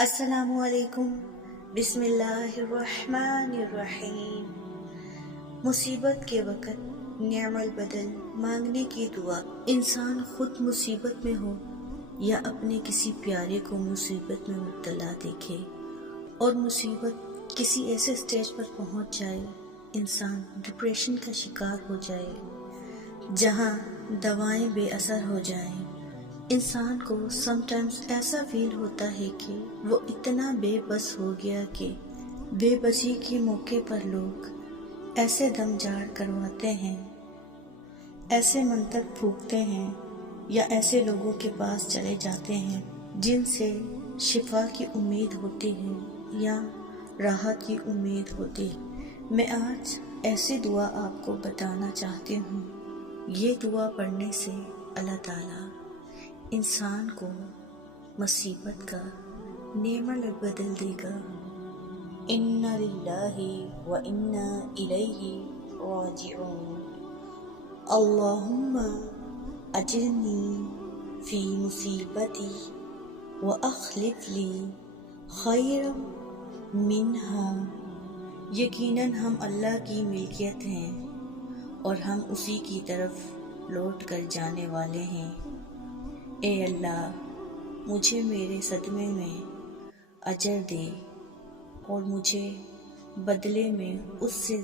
السلام علیکم، بسم اللہ الرحمن الرحیم۔ مصیبت کے وقت نعم البدل مانگنے کی دعا۔ انسان خود مصیبت میں ہو یا اپنے کسی پیارے کو مصیبت میں مبتلا دیکھے اور مصیبت کسی ایسے سٹیج پر پہنچ جائے، انسان ڈپریشن کا شکار ہو جائے جہاں دوائیں بے اثر ہو جائیں، انسان کو سم ٹائمز ایسا فیل ہوتا ہے کہ وہ اتنا بے بس ہو گیا کہ بے بسی کے موقع پر لوگ ایسے دم جھاڑ کرواتے ہیں، ایسے منتر پھونکتے ہیں یا ایسے لوگوں کے پاس چلے جاتے ہیں جن سے شفا کی امید ہوتی ہے یا راحت کی امید ہوتی ہے۔ میں آج ایسی دعا آپ کو بتانا چاہتی ہوں۔ یہ دعا پڑھنے سے اللہ تعالیٰ انسان کو مصیبت کا نعم البدل دے گا۔ اِنَّا لِلَّهِ وَإِنَّا إِلَيْهِ رَاجِعُونَ۔ اللہم اجرنی فی مصیبتی وَأَخْلِفْ لِی خَیْرًا مِنْہَا۔ یقیناً ہم اللہ کی ملکیت ہیں اور ہم اسی کی طرف لوٹ کر جانے والے ہیں۔ اے اللہ، مجھے میرے صدمے میں اجر دے اور مجھے بدلے میں اس سے